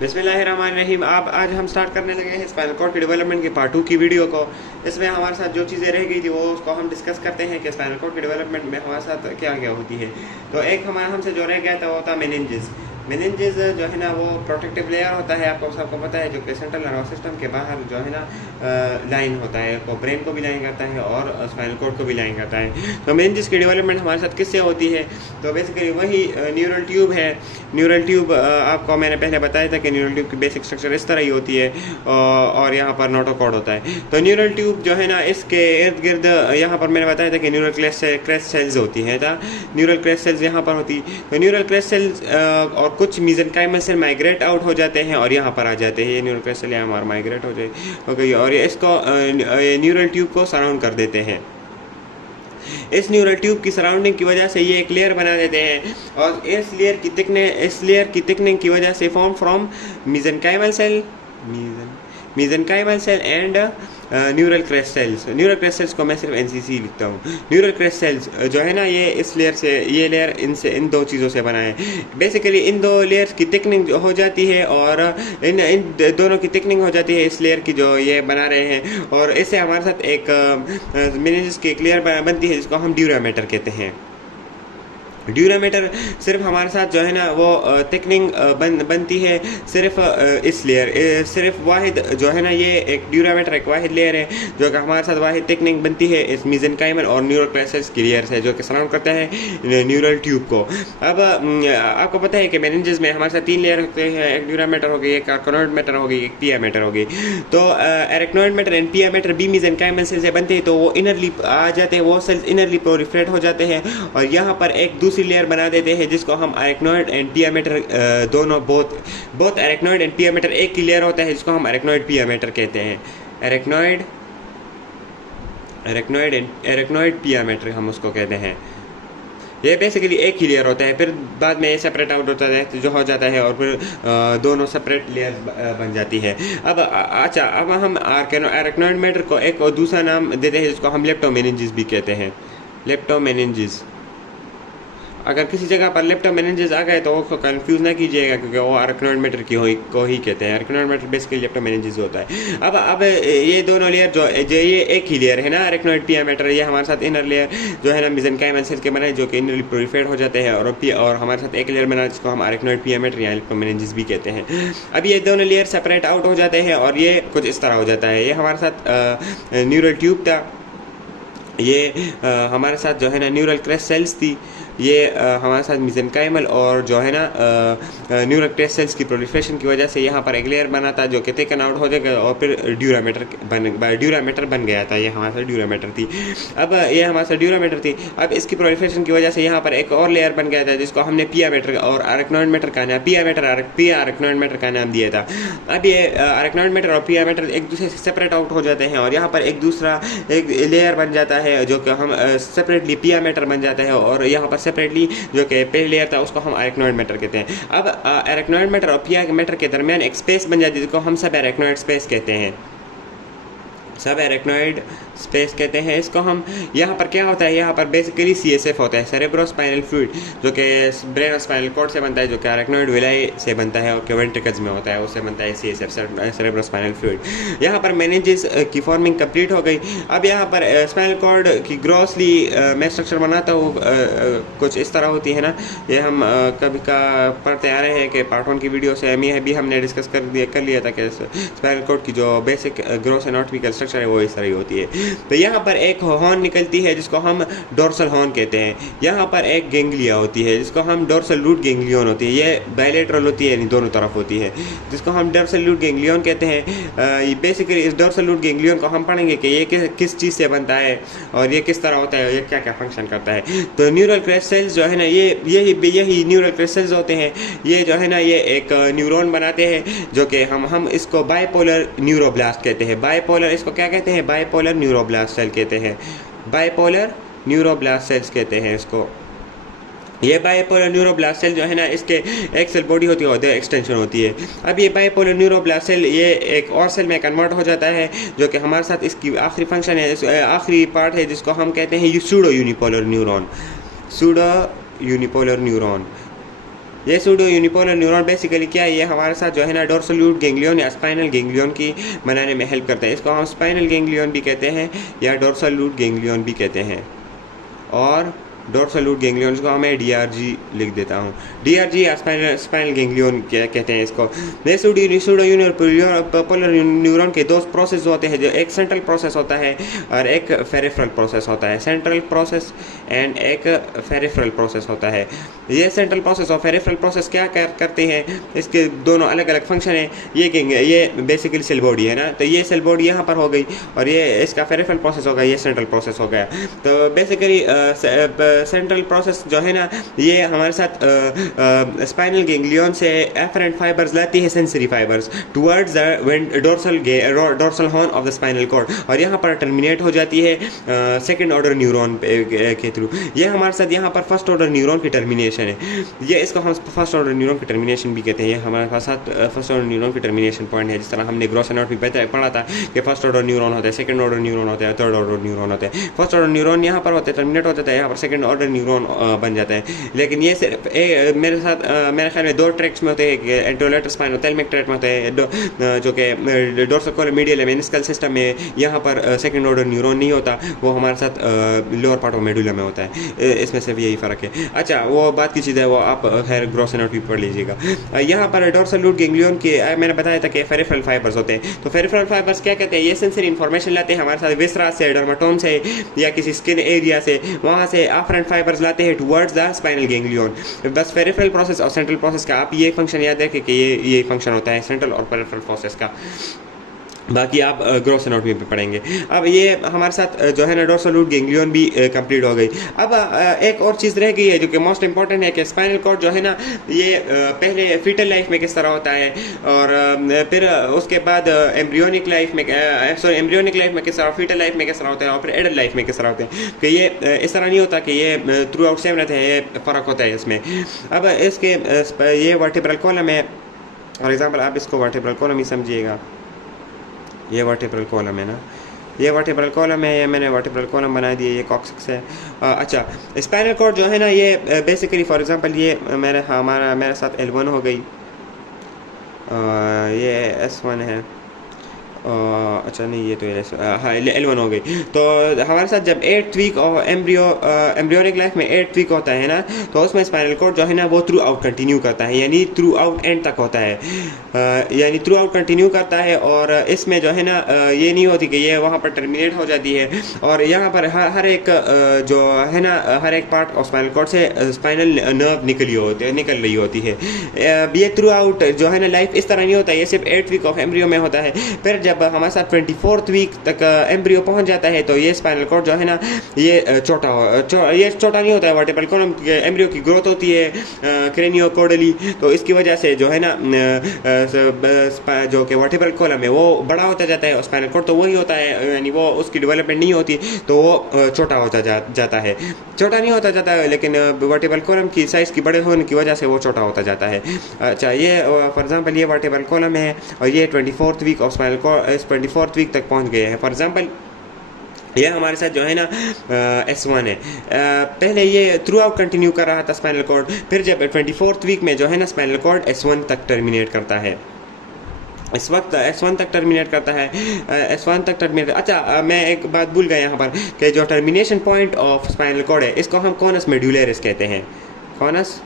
बिस्मिल्लाहिर्रहमानिर्रहीम। आप आज हम स्टार्ट करने लगे हैं स्पाइनल कॉर्ड के डेवलपमेंट के पार्ट 2 की वीडियो को। इसमें हमारे साथ जो चीज़ें रह गई थी वो उसको हम डिस्कस करते हैं कि स्पाइनल कॉर्ड के डेवलपमेंट में हमारे साथ क्या क्या होती है। तो एक हमारा हमसे जो रह गया था वो था मेनिंजेस। मेनिंजेस जो है ना वो प्रोटेक्टिव लेयर होता है, आपको सबको पता है, जो कि सेंट्रल नर्वस सिस्टम के बाहर जो है ना लाइन होता है, को ब्रेन को भी लाइन करता है और स्पाइनल कॉर्ड को भी लाइन करता है। तो मेनिंजेस की डेवलपमेंट हमारे साथ किससे होती है? तो बेसिकली वही न्यूरल ट्यूब है। न्यूरल ट्यूब आपको मैंने पहले बताया था कि न्यूरल ट्यूब की बेसिक स्ट्रक्चर इस तरह ही होती है और यहाँ पर नोटोकॉर्ड होता है। तो न्यूरल ट्यूब जो है ना इसके इर्द गिर्द यहाँ पर मैंने बताया था कि न्यूरल क्रेस्ट सेल्स होती हैं। न्यूरल क्रेस्ट सेल्स यहाँ पर होती। तो न्यूरल क्रेस्ट सेल्स और कुछ मीजेनकाइमल सेल माइग्रेट आउट हो जाते हैं और यहाँ पर आ जाते हैं। ये न्यूरल क्रेस्ट सेल यहाँ माइग्रेट हो गई और ये इसको न्यूरल ट्यूब को सराउंड कर देते हैं। इस न्यूरल ट्यूब की सराउंडिंग की वजह से ये एक लेयर बना देते हैं और इस लेयर की थिकनिंग की वजह से form from mesenchymal cell and neural crest cells. Neural crest cells को मैं सिर्फ एनसीसी लिखता हूँ। न्यूरल क्रेस्ट सेल्स जो है ना ये इस लेयर से, ये लेयर इन दो चीज़ों से बना है। बेसिकली इन दो लेयर्स की थिकनिंग हो जाती है और इन दोनों की थिकनिंग हो जाती है इस लेयर की जो ये बना रहे हैं, और इससे हमारे साथ एक मेनिंजेस की एक लेयर बनती है जिसको हम ड्यूरामीटर कहते हैं। ड्यूरामीटर सिर्फ हमारे साथ जो है ना वो थिकनिंग बनती है सिर्फ इस लेयर, सिर्फ वाहिद जो है ना ये एक ड्यूरामीटर एक वाहिद लेयर है जो कि हमारे साथ वाहिद थिकनिंग बनती है इस मेसेंकाइमल और न्यूरल क्रेस्ट सेल्स की लेयर से, जो कि सराउंड करता है न्यूरल ट्यूब को। अब आपको पता है कि मेनिंजेस में हमारे साथ 3 लेयर होते हैं, एक ड्यूरामीटर हो गई, एक आर्कनोइड मैटर हो गई, एक पिया मैटर हो गई। तो एरेक्नोइड मैटर एंड पिया मैटर भी मेसेंकाइमल सेल से बनते हैं, तो वो इनरली आ जाते हैं, वो सेल्स इनरली प्रोलिफरेट हो जाते हैं और यहाँ पर एक दूसरी लेयर बना देते हैं जिसको हम अरेक्नोइड एंड पिया मैटर दोनों बोथ अरेक्नोइड एंड पिया मैटर एक ही लेयर होता है जिसको हम अरेक्नोइड पिया मैटर कहते हैं। अरेक्नोइड पिया मैटर हम उसको कहते हैं। ये बेसिकली एक ही लेयर होता है, फिर बाद में ये सेपरेट आउट होता है जो हो जाता है और फिर दोनों सेपरेट लेयर बन जाती है। अब अच्छा, अब हम अरेक्नोइड मैटर को एक और दूसरा नाम देते हैं जिसको हम लेप्टोमेनिंजेस भी कहते हैं। लेप्टोमेनिंजेस, अगर किसी जगह पर लेप्टोमेनिंजेस आ गए तो वो कंफ्यूज ना कीजिएगा क्योंकि वो अरेक्नोइड मैटर को ही कहते हैं। अरेक्नोइड मैटर बेसिकली लेप्टोमेनिंजेस होता है। अब ये दोनों लेयर जो ये एक ही लेयर है ना, अरेक्नोइड पिया मैटर, ये हमारे साथ इनर लेयर जो है ना मेसेंकाइमल सेल्स के बनाए जो कि इनरली प्रोलिफरेट हो जाते हैं और हमारे साथ एक लेयर बना जिसको हम अरेक्नोइड पिया मैटर या लेप्टोमेनिंजेस भी कहते हैं। अब ये दोनों लेयर सेपरेट आउट हो जाते हैं और ये कुछ इस तरह हो जाता है। ये हमारे साथ न्यूरल ट्यूब था, ये हमारे साथ जो है ना न्यूरल क्रेस्ट सेल्स थी, ये हमारे साथ मेसेंकाइमल और जो है ना न्यूरल क्रेस्ट सेल्स की प्रोलिफरेशन की वजह से यहाँ पर एक लेयर बना था जो कि थिकन आउट हो जाएगा और फिर ड्यूरामीटर बन गया था। ये हमारे साथ ड्यूरामीटर थी। अब ये हमारे साथ ड्यूरामीटर थी। अब इसकी प्रोलिफरेशन की वजह से यहाँ पर एक और लेयर बन गया था जिसको हमने पिया मैटर और अरेक्नोइड मैटर का नाम पिया अरेक्नोइड मैटर का नाम दिया था। अब ये अरेक्नोइड मैटर और पिया मैटर एक दूसरे से सेपरेट आउट हो जाते हैं और यहाँ पर एक लेयर बन जाता है जो कि हम सेपरेटली पिया मैटर बन जाता है और यहाँ पर सेपरेटली जो कि पहले लेयर था उसको हम अरेक्नोइड मैटर कहते हैं। अब अरेक्नोइड मैटर और पिया मैटर के दरमियान एक स्पेस बन जाती है जिसको हम सब अरेक्नोइड स्पेस कहते हैं। सब अरेक्नोइड स्पेस कहते हैं इसको हम। यहाँ पर क्या होता है, यहाँ पर बेसिकली CSF होता है, सेरेब्रोस्पाइनल फ्लूइड, जो कि ब्रेन और स्पाइनल कॉर्ड से बनता है, जो कि अरेक्नोइड विलाई से बनता है और के वेंट्रिकल्स में होता है, उससे बनता है CSF, सेरेब्रोस्पाइनल फ्लूइड। यहाँ पर मेनिंजेस की फॉर्मिंग कंप्लीट हो गई। अब यहाँ पर स्पाइनल कॉर्ड की ग्रॉसली मैं स्ट्रक्चर बनाता हूँ, कुछ इस तरह होती है ना। ये हम कभी का पढ़ते आ रहे हैं कि पार्ट 1 की वीडियो से भी हमने डिस्कस कर लिया था कि स्पाइनल कॉर्ड की जो बेसिक ग्रॉस एनाटॉमिकल स्ट्रक्चर है वो इस तरह होती है। तो यहाँ पर एक हॉर्न निकलती है जिसको हम डोर्सल हॉर्न कहते हैं। यहाँ पर एक गेंगलिया होती है जिसको हम डोर्सल रूट गेंगलियन होती है, ये बायलेटरल होती है, यानी दोनों तरफ होती है, जिसको हम डोर्सल रूट गेंगलियन कहते हैं। बेसिकली इस डोर्सल रूट गेंगलियन को हम पढ़ेंगे कि ये किस चीज़ से बनता है और ये किस तरह होता है, ये क्या क्या फंक्शन करता है। तो न्यूरल क्रेस्ट सेल्स जो है ना यही न्यूरल क्रेस्ट सेल्स होते हैं। ये जो है ना ये एक न्यूरॉन बनाते हैं जो कि हम इसको बाइपोलर न्यूरोब्लास्ट कहते हैं। बाइपोलर इसको क्या कहते हैं? बाइपोलर न्यूरोब्लास्ट सेल कहते हैं। बाइपोलर न्यूरोब्लास्ट सेल्स कहते हैं इसको। ये बाइपोलर न्यूरोब्लास्ट सेल जो है ना इसके एक सेल बॉडी होती है और एक्सटेंशन होती है। अब ये बाइपोलर न्यूरोब्लास्ट सेल ये एक और सेल में कन्वर्ट हो जाता है जो कि हमारे साथ इसकी आखिरी फंक्शन है, आखिरी पार्ट है जिसको हम कहते हैं सूडो यूनिपोलर न्यूरॉन। ये सूडो यूनिपोलर न्यूरॉन बेसिकली क्या है, ये हमारे साथ जो है ना डोर्सल रूट गैंग्लियन या स्पाइनल गैंग्लियन की बनाने में हेल्प करते हैं। इसको हम स्पाइनल गैंग्लियन भी कहते हैं या डोर्सल रूट गैंग्लियन भी कहते हैं। और डोर्सल रूट गैंग्लियन को मैं डीआरजी लिख देता हूँ, डीआरजी या स्पाइनल गैंग्लियन कहते हैं इसको। सूडो यूनिपोलर न्यूरॉन के दो प्रोसेस होते हैं, जो एक सेंट्रल प्रोसेस होता है और एक फेरिफरल प्रोसेस होता है। सेंट्रल प्रोसेस एंड एक फेरिफरल प्रोसेस होता है। ये सेंट्रल प्रोसेस और फेरिफरल प्रोसेस क्या करते हैं, इसके दोनों अलग अलग फंक्शन है। ये बेसिकली सेल बॉडी है ना, तो ये सेल बॉडी यहाँ पर हो गई और ये इसका फेरिफरल प्रोसेस हो गया, ये सेंट्रल प्रोसेस हो गया। तो बेसिकली सेंट्रल प्रोसेस जो है ना, ये हमारे साथ स्पाइनल गैंग्लियन से एफरेंट फाइबर्स लाती है, sensory fibres towards the dorsal horn of the spinal cord, और यहाँ पर टर्मिनेट हो जाती है सेकंड ऑर्डर न्यूरॉन के थ्रू। ये हमारे साथ यहाँ पर फर्स्ट ऑर्डर न्यूरॉन की टर्मिनेशन है, ये इसको हम फर्स्ट ऑर्डर न्यूरॉन की टर्मिनेशन भी कहते हैं। ये हमारे पास फर्स्ट ऑर्डर न्यूरॉन की टर्मिनेशन पॉइंट है। जिस तरह हमने ग्रॉस एनाटॉमी में पढ़ा था कि फर्स्ट ऑर्डर न्यूरॉन होता है, सेकंड ऑर्डर न्यूरॉन होता है, थर्ड ऑर्डर न्यूरॉन होता है। फर्स्ट ऑर्डर न्यूरॉन यहाँ पर होता है, टर्मिनेट हो जाता है, यहाँ पर सेकंड ऑर्डर न्यूरॉन बन जाता है। लेकिन ये सिर्फ मेरे ख्याल में दो ट्रैक्स में होते हैं, एंटेरोलेटर स्पाइनल थैलेमिक ट्रैक्ट में होते हैं, जो कि dorsal column medial meniscal system में यहाँ पर सेकंड ऑर्डर न्यूरॉन नहीं होता, वो हमारे साथ लोअर पार्ट ऑफ मेडुला में होता है। इसमें सिर्फ यही फ़र्क है। अच्छा, वो बात की चीज़ है, वो आप खैर ग्रॉस एनाटॉमी पढ़ लीजिएगा। यहाँ पर डोर्सल रूट गैंग्लियन के मैंने बताया था कि फेरिफरल फाइबर्स होते हैं। तो फेरिफरल फाइबर्स क्या कहते हैं, ये सेंसरी इन्फॉर्मेशन लाते हैं हमारे साथ विसरा से, डर्माटोम से या किसी स्किन एरिया से, वहाँ से afferent फाइबर्स लाते हैं टुवर्ड्स द स्पाइनल गैंग्लियन। बस फेरिफरल प्रोसेस और सेंट्रल प्रोसेस का आप ये फंक्शन याद रखें कि ये फंक्शन होता है सेंट्रल और पेरिफेरल प्रोसेस का। बाकी आप ग्रॉस एनाटॉमी पे पढ़ेंगे। अब ये हमारे साथ जो है ना डोर्सल रूट गैंग्लियन भी कंप्लीट हो गई। अब एक और चीज़ रह गई है जो कि मोस्ट इंपॉर्टेंट है कि स्पाइनल कॉर्ड जो है ना, ये पहले फीटल लाइफ में किस तरह होता है और फिर उसके बाद एम्ब्रियोनिक लाइफ में एम्ब्रियोनिक लाइफ में किस तरह, फीटल लाइफ में किस तरह होता है और फिर एडल्ट लाइफ में किस तरह होते हैं। कि ये इस तरह नहीं होता कि ये थ्रू आउट सेम रहते हैं, ये फ़र्क होता है इसमें। अब इसके ये वर्टिब्रल कॉलम है, फॉर एग्जाम्पल आप इसको वर्टिब्रल कॉलम ही समझिएगा। ये वर्टिब्रल कॉलम है ना, ये वर्टिब्रल कॉलम है, ये मैंने वर्टिब्रल कॉलम बना दिया, ये कॉक्सिक्स है। अच्छा, स्पाइनल कॉर्ड जो है ना, ये बेसिकली फॉर एग्जांपल ये मेरे साथ L1 हो गई, ये S1 है। अच्छा नहीं, ये तो हाँ L1 हो गई। तो हमारे साथ जब 8th वीक और एम्ब्रियोनिक लाइफ में 8th वीक होता है ना, तो उसमें स्पाइनल कॉर्ड जो है ना वो थ्रू आउट कंटिन्यू करता है, यानी थ्रू आउट एंड तक होता है, यानी थ्रू आउट कंटिन्यू करता है। और इसमें जो है ना ये नहीं होती कि ये वहाँ पर टर्मिनेट हो जाती है। और यहाँ पर हर एक जो है ना, हर एक पार्ट ऑफ स्पाइनल कॉर्ड से स्पाइनल नर्व निकल रही होती है। ये थ्रू आउट जो है ना लाइफ इस तरह नहीं होता, ये सिर्फ 8th वीक ऑफ एम्ब्रियो में होता है। फिर जब हमारे साथ 24th वीक तक एम्ब्रियो पहुंच जाता है तो ये स्पाइनल कॉर्ड जो है ना, ये ये छोटा नहीं होता है। वर्टिब्रल कॉलम एम्ब्रियो की ग्रोथ होती है क्रेनियोकोर्डली, तो इसकी वजह से जो है ना जो कि वर्टिब्रल कॉलम है वो बड़ा होता जाता है, और स्पाइनल कॉर्ड तो वही होता है, यानी वो उसकी डेवलपमेंट नहीं होती, तो वो छोटा होता जाता है। छोटा नहीं होता जाता है, लेकिन वर्टिब्रल कॉलम की साइज़ की बड़े होने की वजह से वो छोटा होता जाता है। अच्छा, ये फॉर एग्जांपल ये वर्टिब्रल कॉलम है और ये 24th week of spinal cord 24th week तक पहुंच गए हैं। फॉर एग्जांपल ये हमारे साथ जो है ना S1 है, पहले ये थ्रू आउट कंटिन्यू कर रहा था स्पाइनल कॉर्ड, फिर जब 24th वीक में जो है ना स्पाइनल कॉर्ड S1 तक टर्मिनेट करता है, इस वक्त S1 तक टर्मिनेट करता है, S1 तक टर्मिनेट। अच्छा, मैं एक बात भूल गया यहाँ पर कि जो termination point of spinal cord है इसको हम कॉनस मेडुलरिस कहते हैं, कॉनस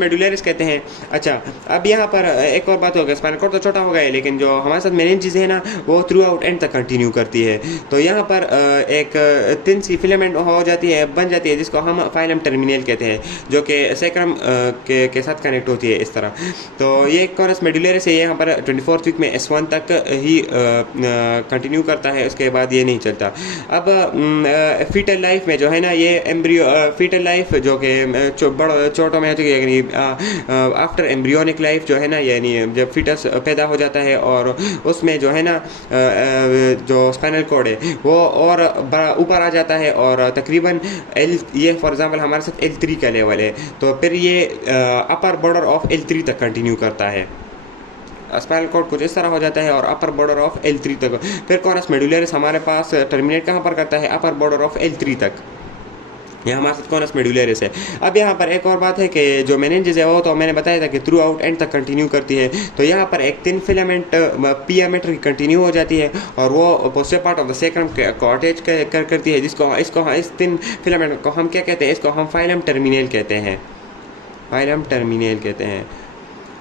मेडुलरिस कहते हैं। अच्छा, अब यहाँ पर एक और बात हो गई, स्पाइनल कॉर्ड तो छोटा हो गया है, लेकिन जो हमारे साथ मेन चीज़ है ना वो थ्रू आउट एंड तक कंटिन्यू करती है। तो यहाँ पर एक थिन सी फिलामेंट हो जाती है, बन जाती है, जिसको हम फाइलम टर्मिनल कहते हैं, जो कि सैक्रम के साथ कनेक्ट होती है इस तरह। तो ये कॉनस मेडुलरिस है, यहाँ पर 24th वीक में S1 तक ही कंटिन्यू करता है, उसके बाद ये नहीं चलता। अब फीटल लाइफ में जो है ना, ये एम्ब्रियो फीटल लाइफ जो कि बड़ा छोटों में होती है, यानी आफ्टर एम्ब्रियोनिक लाइफ जो है ना, यानी जब फीटस पैदा हो जाता है और उसमें जो है ना जो स्पाइनल कॉर्ड है वो और ऊपर आ जाता है, और तकरीबन ये फॉर एग्जांपल हमारे साथ L3 का लेवल है, तो फिर ये अपर बॉर्डर ऑफ L3 तक कंटिन्यू करता है। स्पाइनल कॉर्ड कुछ इस तरह हो जाता है और अपर बॉर्डर ऑफ L3 तक। फिर कॉनस मेडुलरिस हमारे पास टर्मिनेट कहाँ पर करता है, अपर बॉर्डर ऑफ L3 तक। ये हमारे साथ कॉनस मेडुलरिस है। अब यहाँ पर एक और बात है कि जो मेनिंजेस है वो तो मैंने बताया था कि थ्रू आउट एंड तक कंटिन्यू करती है। तो यहाँ पर एक थिन फिलामेंट पिया मेटर की कंटिन्यू हो जाती है और वो posterior part of the sacrum cottage करती है, जिसको इसको इस थिन फिलामेंट को हम क्या कहते हैं, इसको हम फाइलम टर्मिनल कहते हैं, फाइलम टर्मिनल कहते हैं।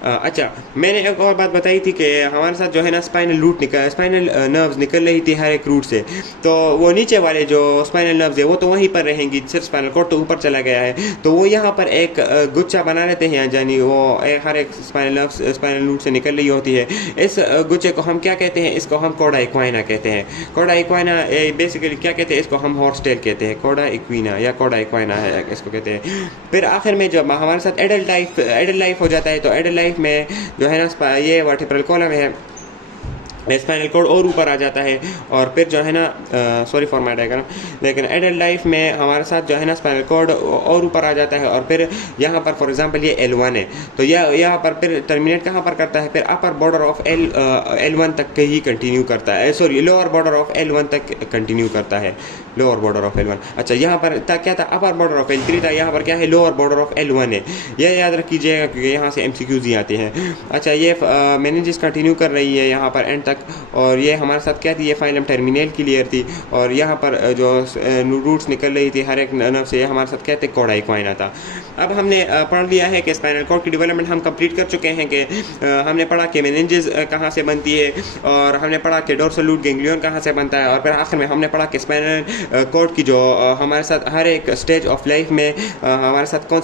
अच्छा, मैंने एक और बात बताई थी कि हमारे साथ जो है ना स्पाइनल नर्व्स निकल रही थी हर एक रूट से। तो वो नीचे वाले जो स्पाइनल नर्व्स है वो तो वहीं पर रहेंगी, सिर्फ स्पाइनल कॉर्ड तो ऊपर चला गया है, तो वो यहाँ पर एक गुच्छा बना लेते हैं, यानी वो हर एक स्पाइनल रूट से निकल रही होती है। इस गुच्छे को हम क्या कहते हैं, इसको हम कोडा इक्वाइना कहते हैं। कोडा इक्वाइना बेसिकली क्या कहते हैं, इसको हम हॉर्सटेल कहते हैं, कोडा इक्विना या कोडा इक्वाइना है इसको कहते हैं। फिर आखिर में जब हमारे साथ एडल्ट लाइफ हो जाता है, तो एडल्ट लाइफ में जो है ना ये वर्टिब्रल कॉलम है, स्पाइनल कॉर्ड और ऊपर आ जाता है, और फिर जो है ना सॉरी फॉर माय डायग्राम, लेकिन एडल्ट लाइफ में हमारे साथ जो है ना स्पाइनल कॉर्ड और ऊपर आ जाता है, और फिर यहाँ पर फॉर एग्जांपल ये L1 है, तो यह यहाँ पर फिर टर्मिनेट कहाँ पर करता है, फिर अपर बॉर्डर ऑफ L1 तक ही कंटिन्यू करता है, sorry lower border of L1 तक कंटिन्यू करता है, लोअर बॉर्डर ऑफ L1। अच्छा, यहाँ पर क्या था, अपर बॉर्डर ऑफ L3 था, यहाँ पर क्या है, लोअर बॉर्डर ऑफ L1 है। यह याद रखिएगा क्योंकि यहाँ से MCQs ही आते हैं। अच्छा, ये मेनिंजेस कंटिन्यू कर रही है यहाँ पर एंड तक, और ये हमारे साथ क्या थी, ये फाइलम टर्मिनल की लेयर थी, और यहाँ पर जो रूट्स निकल रही थी हर एक नर्व से, ये हमारे साथ क्या थे, कोडा इक्वाइना था। अब हमने पढ़ लिया है कि स्पाइनल कॉर्ड की डेवलपमेंट हम कंप्लीट कर चुके हैं, कि हमने पढ़ा कि मेनिंजेस कहाँ से बनती है, और हमने पढ़ा कि डोर्सल रूट गैंग्लियन कहाँ से बनता है, और फिर आखिर में हमने पढ़ा कि स्पाइनल कॉर्ड की जो हमारे साथ हर एक स्टेज ऑफ लाइफ में हमारे साथ कौन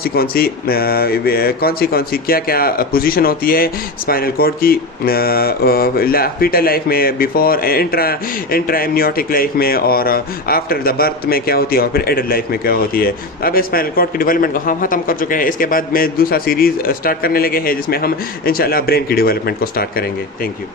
सी क्या क्या पोजीशन होती है स्पाइनल कॉर्ड की, फीटल लाइफ में, बिफोर इंट्रा एमनियोटिक लाइफ में, और आफ्टर द बर्थ में क्या होती है, और फिर एडल्ट लाइफ में क्या होती है। अब स्पाइनल कॉर्ड की डेवलपमेंट को हम खत्म कर चुके हैं। इसके बाद में दूसरा सीरीज़ स्टार्ट करने लगे हैं जिसमें हम इंशाल्लाह ब्रेन की डेवलपमेंट को स्टार्ट करेंगे। Thank you.